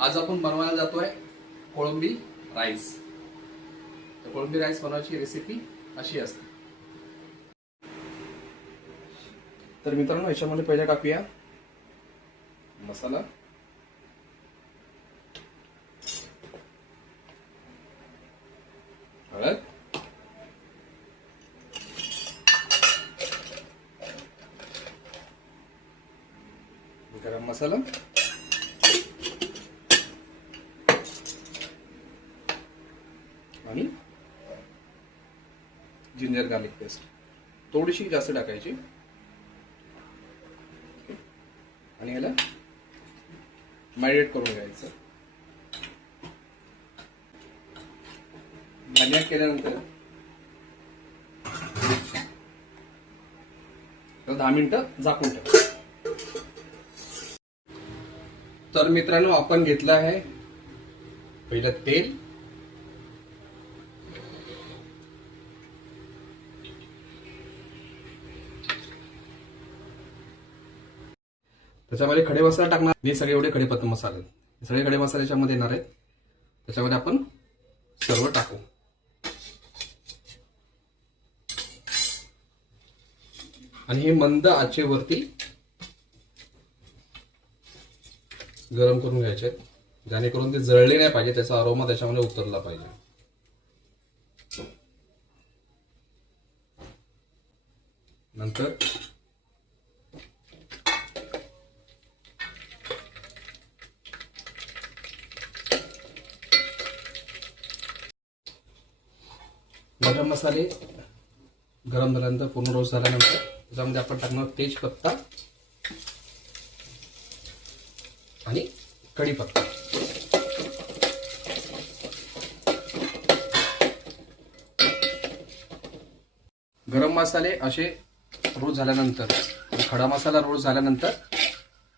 आज आपण बनवायला जातोय कोळंबी राईस। तर कोळंबी राईस बनवायची रेसिपी अशी असते। तर मित्रांनो, याच्यामध्ये पहिले टाकूया मसाला, हळद, गरम मसाला, आणि जिंजर गार्लिक पेस्ट थोडीशी जास्त टाकायची आणि याला मॅरिनेट करून घ्यायचं। मॅरिनेट केल्यानंतर 10 मिनिटं झाकून ठेवा। तर मित्रांनो, आपण घेतलं आहे पहिलं तेल, त्याच्यामध्ये खडे मसाले टाकणार। हे सगळे एवढे खडेपत्ता मसाले, सगळे खडे मसाले याच्यामध्ये येणार आहेत। त्याच्यामध्ये आपण सर्व टाकू आणि हे मंद आचेवरती गरम करून घ्यायचे, जेणेकरून ते जळले नाही पाहिजे, त्याचा अरोमा त्याच्यामध्ये उतरला पाहिजे। नंतर गरम मसाले गरम झाल्यानंतर, पूर्ण रोस्ट झाल्यानंतर त्याच्यामध्ये आपण टाकणार तेजपत्ता आणि कढीपत्ता। गरम मसाले असे रोस्ट झाल्यानंतर, खडा मसाला रोस्ट झाल्यानंतर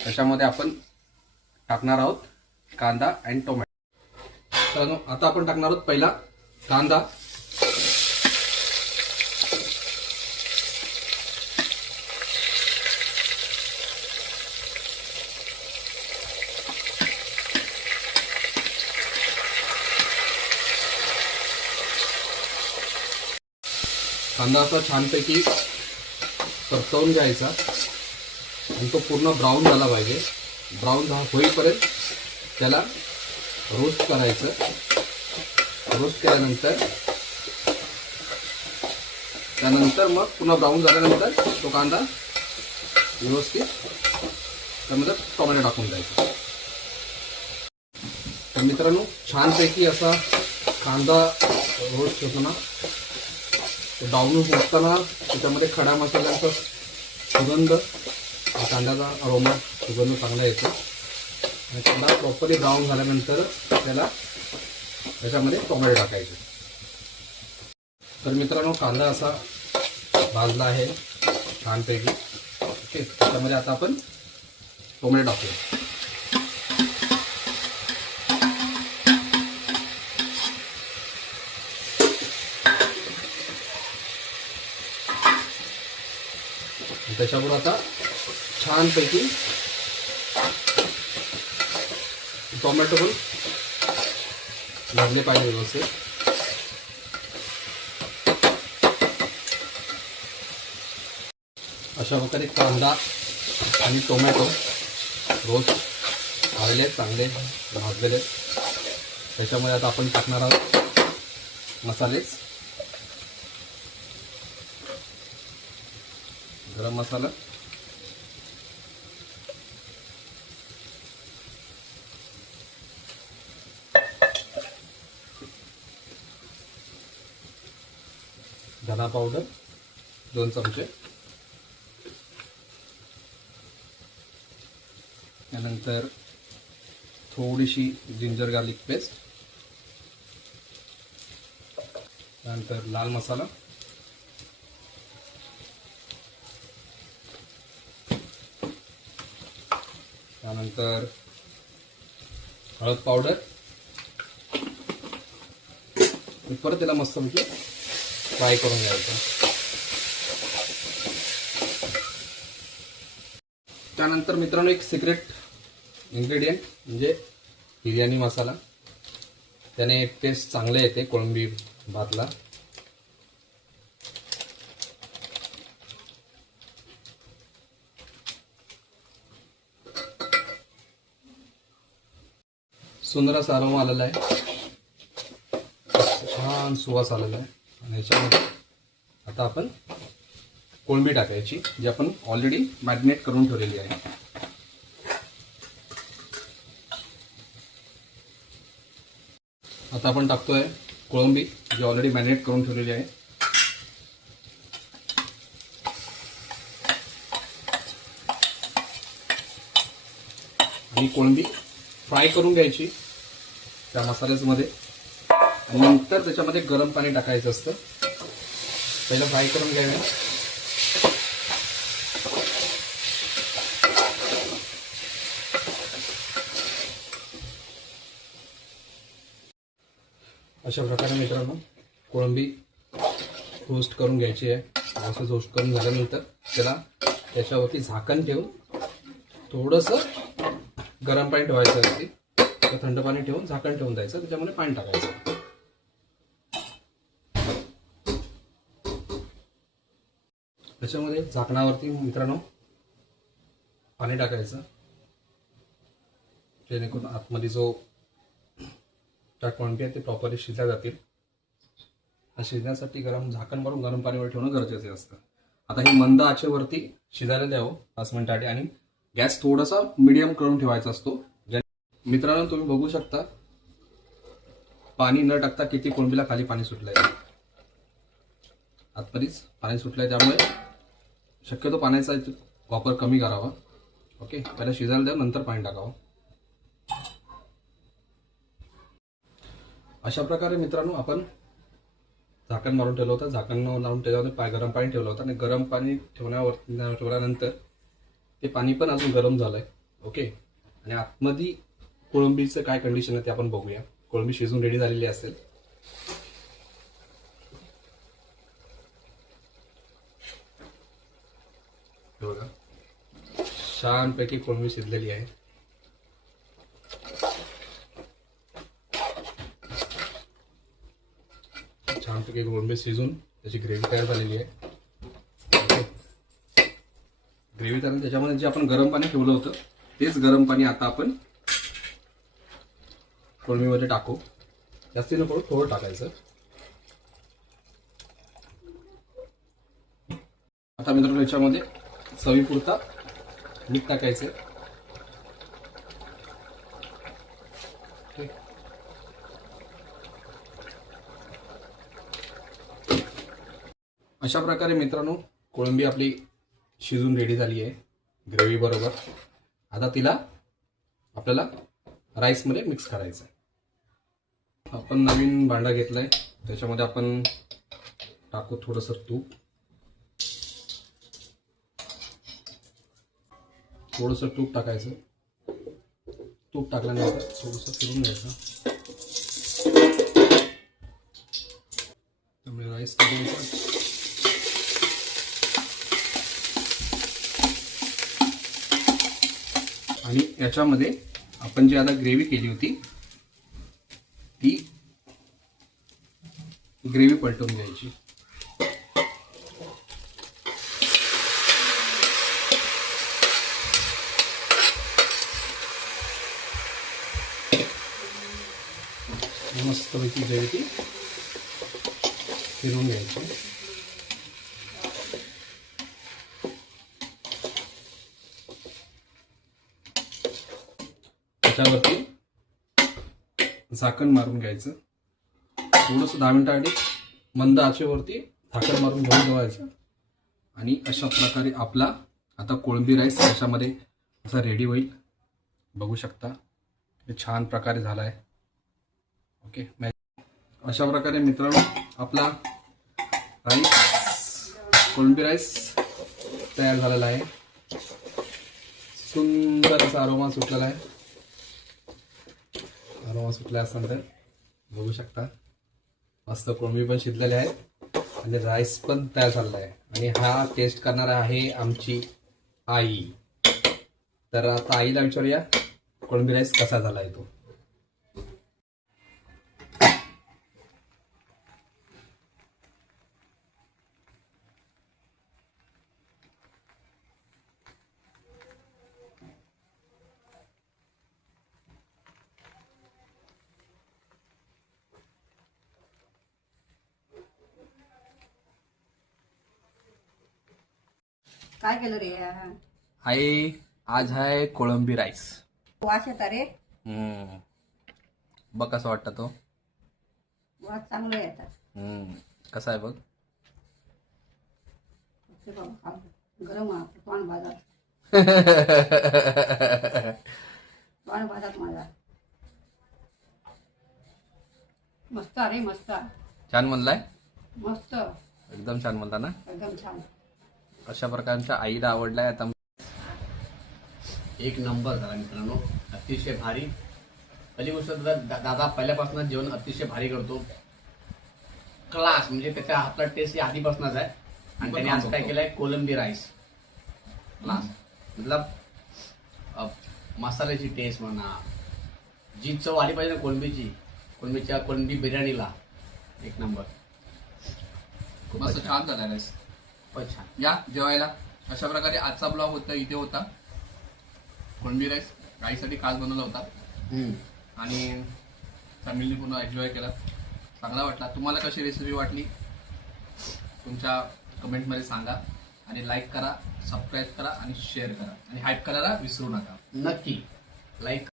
त्याच्यामध्ये आपण टाकणार आहोत कांदा आणि टोमॅटो। तर आता आपण टाकणार आहोत पहिला कांदा, कांदा असा छानपैकी परतवून घ्यायचा आणि तो पूर्ण ब्राऊन झाला पाहिजे। ब्राऊन होईपर्यंत त्याला रोस्ट करायचं। रोस्ट केल्यानंतर मग पुन्हा ब्राऊन झाल्यानंतर तो कांदा व्यवस्थित त्यामध्ये टोमॅटो टाकून द्यायचा। तर मित्रांनो, छानपैकी असा कांदा रोस्ट होताना, डाऊन होताना त्याच्यामध्ये खडा मसाल्यांचा सुगंध, कांद्याचा अरोमा, सुगंध चांगला येतो। आणि कांदा प्रॉपरली ब्राऊन झाल्यानंतर त्याच्यामध्ये टोमॅटो टाकायचे। तर मित्रांनो, कांदा असा भाजला आहे छानपैकी। ओके, त्याच्यामध्ये आता आपण टोमॅटो टाकूया। त्याच्यावर आता छानपैकी टोमॅटो पण भाजले पाहिजे व्यवस्थित। अशा प्रकारे कांदा आणि टोमॅटो रोस्ट झालेले, चांगले भाजलेले। त्याच्यामध्ये आता आपण टाकणार आहोत मसाले, गरम मसाला, धना पावडर 2 चमचे, त्यानंतर थोडीशी जिंजर गार्लिक पेस्ट, त्यानंतर लाल मसाला, त्यानंतर हळद पावडर, परत त्याला मस्त म्हणजे फ्राय करून घ्यायचं। त्यानंतर मित्रांनो, एक सिक्रेट इन्ग्रेडियंट म्हणजे बिर्याणी मसाला, त्याने टेस्ट चांगले येते कोळंबी भातला. सुंदर असा अरोमा आलेला आहे, छान सुवास आलेला आहे. आणि याच्यामध्ये आता आपण कोळंबी टाकायची, जी आपण ऑलरेडी मॅरिनेट करून ठेवलेली आहे. आता आपण टाकतोय कोळंबी, जी ऑलरेडी मॅरिनेट करून ठेवलेली आहे. आणि कोळंबी फ्राय करून घ्यायची त्या मसाल्यामध्ये. आणि नंतर त्याच्यामध्ये गरम पाणी टाकायचं असतं. पहिलं फ्राय करून घ्यावे. अशा प्रकारे मित्रांनो कोळंबी रोस्ट करून घ्यायची आहे. असं रोस्ट करून झाल्यानंतर त्याच्यावरती झाकण ठेवून थोडंसं गरम पाणी ठेवायचं असते, थंड पाणी ठेवून झाकण ठेवून द्यायचं, त्याच्यामध्ये पाणी टाकायचं. त्याच्यामध्ये झाकणावरती मित्रांनो पाणी टाकायचं, जेणेकरून आतमध्ये जो त्या कोळंबी आहे ते प्रॉपरली शिजल्या जातील. शिजण्यासाठी झाकण मारून गरम पाणीवर ठेवणं गरजेचं असतं. आता हे मंद आचेवरती शिजायला द्यावं 5 मिनिटांसाठी. आणि गॅस थोडासा मीडियम करून ठेवायचा असतो. मित्रांनो तुम्ही बघू शकता पाणी न टाकता किती कोळंबीला खाली पाणी सुटलंय, आतमध्येच पाणी सुटलंय. त्यामुळे शक्यतो पाण्याचा वापर कमी करावा. ओके, पहिला शिजायला द्यावं, नंतर पाणी टाकावं. अशा प्रकारे मित्रांनो आपण झाकण मारून ठेवलं होतं. झाकण लावून त्याच्यावर गरम पाणी ठेवलं होतं. आणि गरम पाणी ठेवल्यानंतर ते पाणी पण अजून गरम झालंय. ओके, आणि आतमध्ये कोळंबीचं काय कंडिशन आहे ते आपण बघूया. कोळंबी शिजून रेडी झालेली असेल. बघा, छानपैकी कोळंबी शिजलेली आहे. छानपैकी कोळंबी शिजून त्याची ग्रेव्ही तयार झालेली आहे. ग्रेव्ही तयार, त्याच्यामध्ये जे आपण गरम पाणी ठेवलं होतं तेच गरम पाणी आता आपण कोळंबीमध्ये टाकू. जास्ती नको, थोडं टाकायचं. आता मित्रांनो याच्यामध्ये चवीपुरता मीठ टाकायचं. अशा प्रकारे मित्रांनो कोळंबी आपली शिजून रेडी झाली आहे ग्रेव्ही बरोबर. आता तिला आपल्याला राईसमध्ये मिक्स करायचं आहे. आपण नवीन भांडा घेतलाय, त्याच्यामध्ये आपण टाकू थोडंसं तूप. थोडंसं तूप टाकायचं. तूप टाकल्यानंतर थोडंसं फिरून घ्यायचं. त्यामुळे राईस टाकायचा. आणि याच्यामध्ये आपण जी आता ग्रेव्ही केली होती ती ग्रेव्ही पलटून घ्यायची. मस्तपैकी ग्रेव्ही फिरून घ्यायची. त्याच्यावरती झाकण मारून घ्यायचं. थोडंसं 10 मिनिटांसाठी मंद आचेवरती झाकण मारून घेऊन ठेवायचं. आणि अशा प्रकारे आपला आता कोळंबी राईस याच्यामध्ये असा रेडी होईल. बघू शकता हे छान प्रकारे झाला आहे. ओके, अशा प्रकारे मित्रांनो आपला राईस कोळंबी राईस तयार झालेला आहे. सुंदर असा अरोमा सुटलेला आहे. अरोमा सुटला असल्यानंतर बघू शकता मस्त कोळंबी पण शिजलेले आहेत आणि राईस पण तयार झालेला आहे. आणि हा टेस्ट करणार आहे आमची आई. तर आता आईला विचारूया कोळंबी राईस कसा झाला आहे तो. काय केलं रे आई आज आहे कोळंबी राईस. वास येता रे बघ कसं वाटतं तो. वास चांगलं येतात कसा आहे बघ. ते बघ, खा. गरम आहे, तोंड भाजात तोंड भाजात माझा मस्त रे मस्त छान म्हणलाय. मस्त एकदम छान म्हणता ना. एकदम छान. अशा प्रकारच्या आईला आवडलाय. आता एक नंबर झाला मित्रांनो, अतिशय भारी. पहिली गोष्ट तर दादा पहिल्यापासून जेवण अतिशय भारी करतो. क्लास म्हणजे त्याच्या हातला टेस्ट ही आधीपासूनच आहे. आणि त्याने आज काय केलंय कोलंबी राईस क्लास. मतलब मसाल्याची टेस्ट म्हणा, जी चव आली पाहिजे ना कोलंबीच्या कोलंबी बिर्याणीला एक नंबर. मस्त छान झाला राईस. खूपच छान. या जेवायला. अशा प्रकारे आजचा ब्लॉग होता, इथे होता कोळंबी राईस. गाईसाठी खास बनवला होता आणि फॅमिली पूर्ण एन्जॉय केला. चांगला वाटला. तुम्हाला कशी रेसिपी वाटली तुमच्या कमेंटमध्ये सांगा. आणि लाईक करा, सबस्क्राईब करा आणि शेअर करा आणि हाईप करायला विसरू नका. नक्की लाईक